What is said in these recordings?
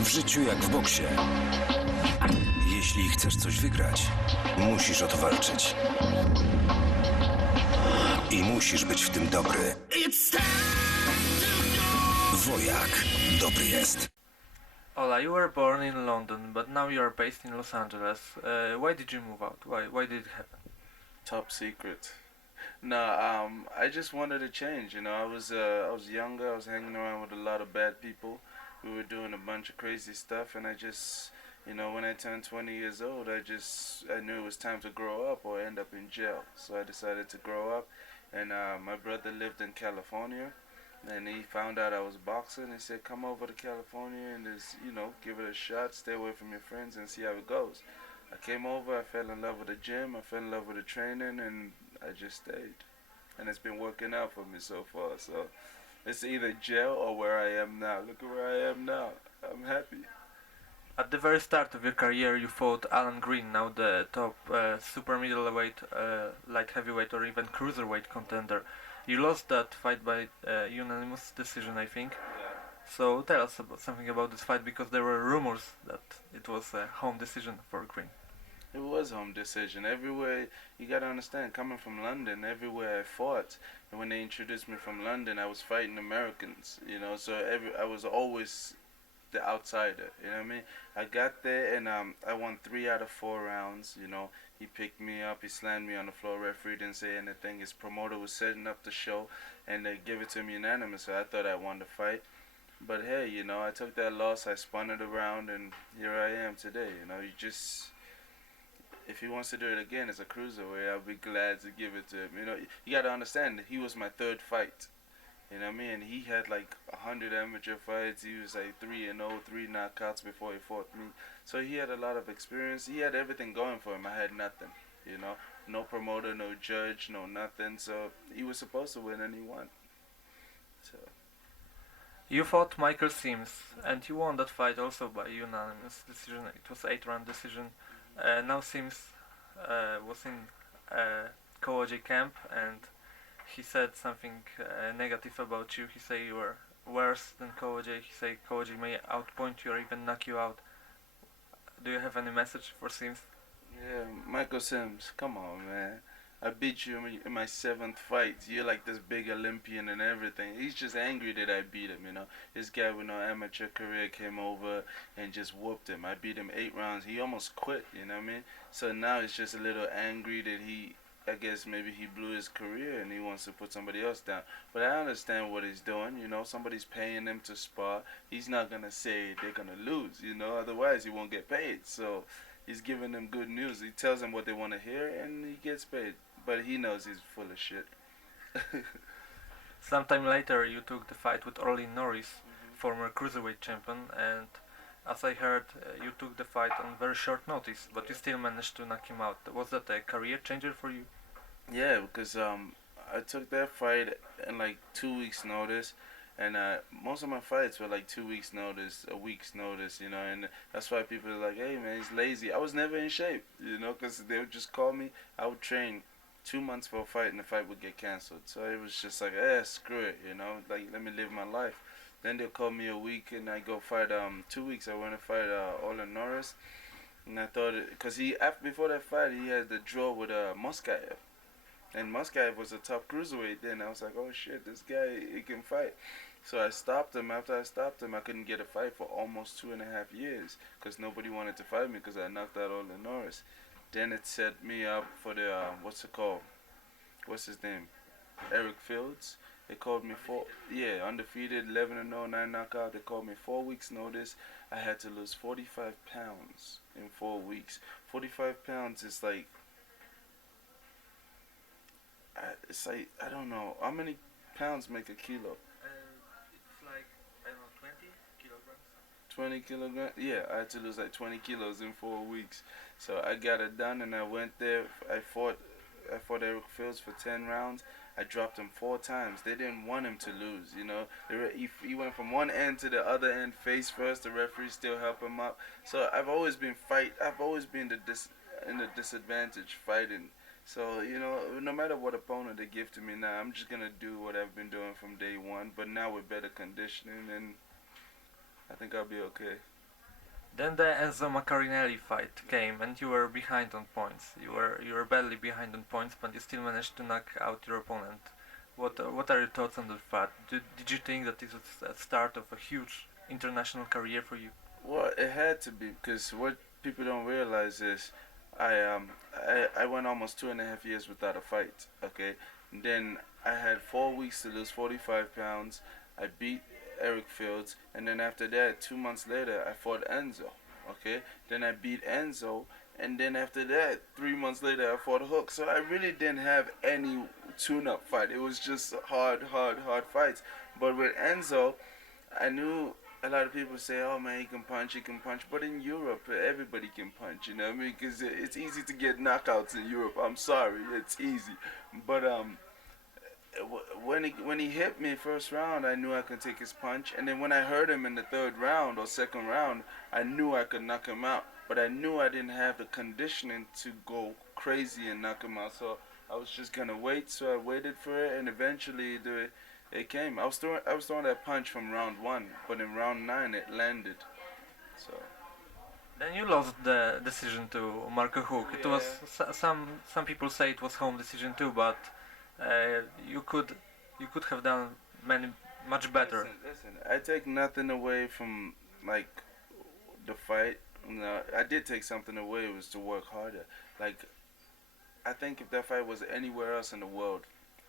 W życiu jak w boksie. Jeśli chcesz coś wygrać, musisz o to walczyć. I musisz być w tym dobry. Wojak dobry jest. Ola, you were born in London, but now you are based in Los Angeles. Why did you move out? Why did it happen? Top secret. No, I just wanted to change. You know, I was younger. I was hanging around with a lot of bad people. We were doing a bunch of crazy stuff, and I just, when I turned 20 years old, I knew it was time to grow up or end up in jail. So I decided to grow up, and my brother lived in California, and he found out I was boxing. He said, "Come over to California and just, give it a shot. Stay away from your friends and see how it goes." I came over, I fell in love with the gym, I fell in love with the training, and I just stayed. And it's been working out for me so far. So it's either jail or where I am now. Look at where I am now. I'm happy. At the very start of your career, you fought Alan Green, now the top super middleweight, light heavyweight, or even cruiserweight contender. You lost that fight by unanimous decision, I think. Yeah. So tell us something about this fight, because there were rumors that it was a home decision for Green. It was home decision. Everywhere, you gotta understand, coming from London, everywhere I fought, and when they introduced me from London, I was fighting Americans, so I was always the outsider, you know what I mean? I got there and I won 3 out of 4 rounds, he picked me up, he slammed me on the floor, referee didn't say anything, his promoter was setting up the show, and they give it to me unanimous, so I thought I won the fight. But hey, I took that loss, I spun it around, and here I am today, if he wants to do it again as a cruiserweight, I'll be glad to give it to him. You got to understand that he was my 3rd fight. You know what I mean? He had like 100 amateur fights. He was like 3-0, 3 knockouts before he fought me. So he had a lot of experience. He had everything going for him. I had nothing. No promoter, no judge, no nothing. So he was supposed to win and he won. So. You fought Michael Sims, and you won that fight also by unanimous decision. It was 8-round decision. Now Sims was in Kołodziej camp, and he said something negative about you. He said you were worse than Kołodziej. He said Kołodziej may outpoint you or even knock you out. Do you have any message for Sims? Yeah, Michael Sims, come on, man. I beat you in my 7th fight. You're like this big Olympian and everything. He's just angry that I beat him, This guy with no amateur career came over and just whooped him. I beat him 8 rounds. He almost quit, you know what I mean? So now he's just a little angry that I guess maybe he blew his career and he wants to put somebody else down. But I understand what he's doing, Somebody's paying him to spar. He's not going to say they're going to lose, Otherwise he won't get paid. So he's giving them good news. He tells them what they want to hear and he gets paid. But he knows he's full of shit. Sometime later you took the fight with Orlin Norris, former cruiserweight champion, and as I heard, you took the fight on very short notice, but you still managed to knock him out. Was that a career changer for you? Yeah, because I took that fight in like 2 weeks' notice, and most of my fights were like 2 weeks' notice, a week's notice, and that's why people are like, "Hey man, he's lazy." I was never in shape, because they would just call me. I would train 2 months for a fight, and the fight would get canceled. So it was just like, screw it, like let me live my life. Then they'll call me a week, and I go fight. 2 weeks I went to fight Ola Norris, and I thought because before that fight he had the draw with Moskaev. And Moskaev was a top cruiserweight then. I was like, oh shit, this guy, he can fight. So I stopped him. After I stopped him, I couldn't get a fight for almost 2.5 years because nobody wanted to fight me because I knocked out Ola Norris. Then it set me up for the, what's his name? Eric Fields. They called me undefeated, 11-0, 9 knockout. They called me 4 weeks notice. I had to lose 45 pounds in 4 weeks. 45 pounds is like, I don't know. How many pounds make a kilo? It's like, I don't know, 20 kilograms? 20 kilograms? Yeah, I had to lose like 20 kilos in 4 weeks. So I got it done and I went there. I fought Eric Fields for 10 rounds. I dropped him 4 times. They didn't want him to lose, He went from one end to the other end, face first. The referee still helped him up. So I've always been in the disadvantage fighting. So, no matter what opponent they give to me now, I'm just going to do what I've been doing from day one. But now with better conditioning, and I think I'll be okay. Then the Enzo Maccarinelli fight came, and you were behind on points. You were badly behind on points, but you still managed to knock out your opponent. What are your thoughts on that fight? Did you think that this was the start of a huge international career for you? Well, it had to be because what people don't realize is I went almost 2.5 years without a fight. Okay, and then I had 4 weeks to lose 45 pounds. I beat Eric Fields, and then after that, 2 months later, I fought Enzo. Okay, then I beat Enzo, and then after that, 3 months later, I fought Hook. So I really didn't have any tune-up fight. It was just hard fights. But with Enzo, I knew a lot of people say, "Oh man, he can punch." But in Europe, everybody can punch. You know what I mean? Because it's easy to get knockouts in Europe. I'm sorry, it's easy. But when he hit me first round, I knew I could take his punch. And then when I heard him in the third round or second round, I knew I could knock him out. But I knew I didn't have the conditioning to go crazy and knock him out. So I was just gonna wait. So I waited for it, and eventually it came. I was throwing that punch from round one, but in round nine it landed. So Then you lost the decision to Marco Hook. It was yeah. some people say it was home decision too, but you could have done much better. Listen. I take nothing away from like the fight. No, I did take something away. It was to work harder. Like I think if that fight was anywhere else in the world,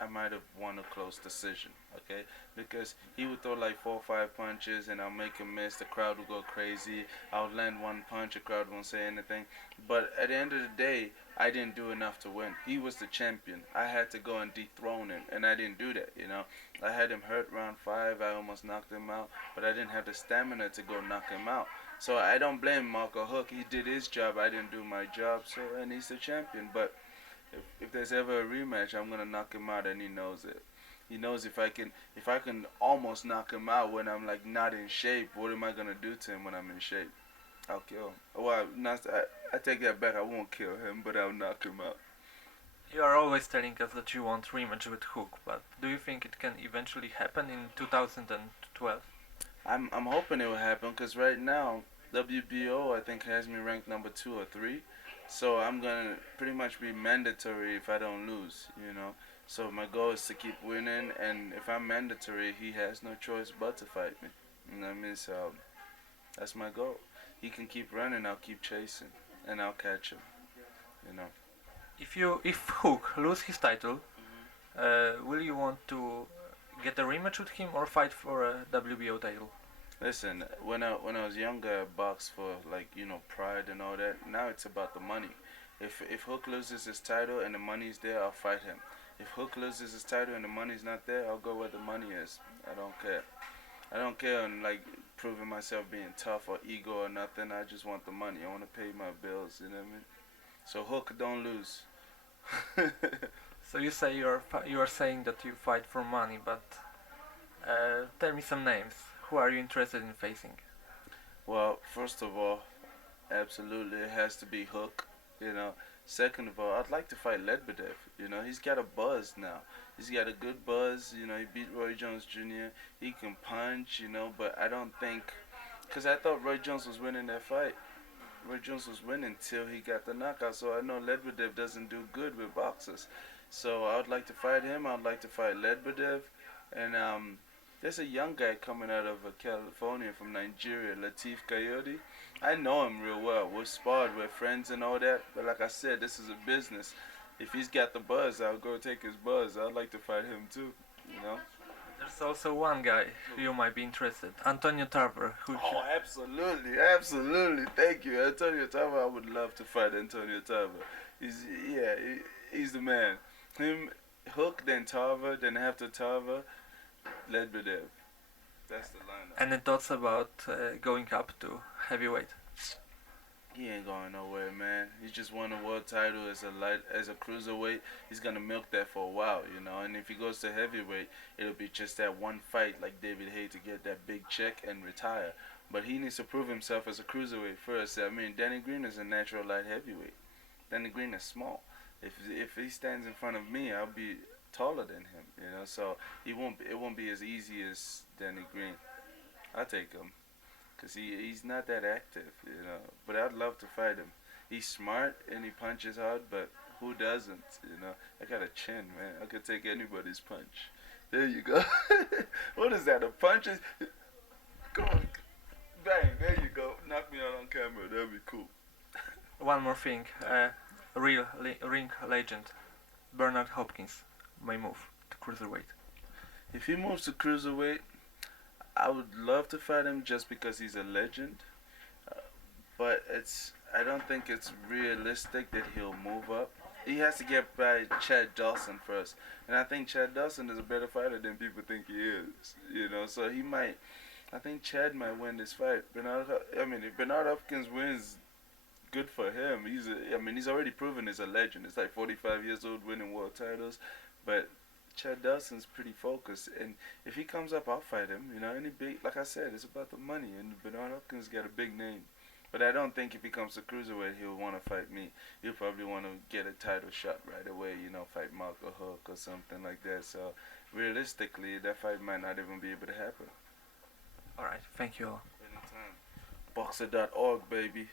I might have won a close decision, okay? Because he would throw like 4 or 5 punches and I'll make him miss. The crowd will go crazy. I'll land one punch, the crowd won't say anything. But at the end of the day, I didn't do enough to win. He was the champion. I had to go and dethrone him, and I didn't do that. I had him hurt round 5. I almost knocked him out, but I didn't have the stamina to go knock him out. So I don't blame Marco Hook. He did his job. I didn't do my job. So and he's the champion. But if there's ever a rematch, I'm gonna knock him out, and he knows it. He knows if I can almost knock him out when I'm like not in shape. What am I gonna do to him when I'm in shape? I'll kill him. Well, I take that back. I won't kill him, but I'll knock him out. You are always telling us that you want rematch with Hook, but do you think it can eventually happen in 2012? I'm hoping it will happen because right now WBO I think has me ranked number 2 or 3, so I'm gonna pretty much be mandatory if I don't lose. So my goal is to keep winning, and if I'm mandatory, he has no choice but to fight me. You know what I mean? So that's my goal. He can keep running, I'll keep chasing, and I'll catch him. You know. If Hook lose his title, will you want to get a rematch with him or fight for a WBO title? Listen, when I was younger, I boxed for like pride and all that. Now it's about the money. If Hook loses his title and the money's there, I'll fight him. If Hook loses his title and the money's not there, I'll go where the money is. I don't care. I don't care on like proving myself being tough or ego or nothing. I just want the money. I want to pay my bills. You know what I mean? So Hook, don't lose. So you are saying that you fight for money, but tell me some names. Who are you interested in facing? Well, first of all, absolutely, it has to be Hook. You know. Second of all, I'd like to fight Ledbedev. He's got a buzz now. He's got a good buzz. He beat Roy Jones Jr. He can punch. But I don't think, cause I thought Roy Jones was winning that fight. Roy Jones was winning till he got the knockout. So I know Ledbedev doesn't do good with boxers. So I would like to fight him. I'd like to fight Ledbedev, and there's a young guy coming out of California from Nigeria, Latif Coyote. I know him real well. We're sparred, we're friends and all that. But like I said, this is a business. If he's got the buzz, I'll go take his buzz. I'd like to fight him too, you know? There's also one guy who you might be interested, Antonio Tarver, who Oh, absolutely. Thank you. Antonio Tarver, I would love to fight Antonio Tarver. He's the man. Him, Hook, then Tarver, then after Tarver, Ledbedev. That's the lineup. any thoughts about going up to heavyweight? He ain't going nowhere, man. He just won a world title as a cruiserweight. He's gonna milk that for a while. And if he goes to heavyweight, it'll be just that one fight like David Haye to get that big check and retire. But he needs to prove himself as a cruiserweight first. I mean, Danny Green is a natural light heavyweight. Danny Green is small. If he stands in front of me, I'll be taller than him. So it won't be as easy as Danny Green. I'll take him. because he's not that active, you know. But I'd love to fight him. He's smart and he punches hard, but who doesn't, you know? I got a chin, man. I could take anybody's punch. There you go. What is that? A punch? Go on. Bang, there you go. Knock me out on camera. That'd be cool. One more thing, ring legend, Bernard Hopkins may move to cruiserweight. If he moves to cruiserweight, I would love to fight him just because he's a legend. But I don't think it's realistic that he'll move up. He has to get by Chad Dawson first. And I think Chad Dawson is a better fighter than people think he is. You know, so he might, I think Chad might win this fight. If Bernard Hopkins wins, good for him. He's already proven he's a legend. It's like 45 years old winning world titles. But Chad Dawson's pretty focused. And if he comes up, I'll fight him. You know, like I said, it's about the money. And Bernard Hopkins got a big name. But I don't think if he comes to cruiserweight, he'll want to fight me. He'll probably want to get a title shot right away, you know, fight Mark or Hook or something like that. So, realistically, that fight might not even be able to happen. Alright, thank you all. Anytime. Boxer.org, baby.